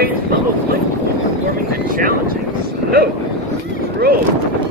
Chain's level playing field, performing the challenging slow roll.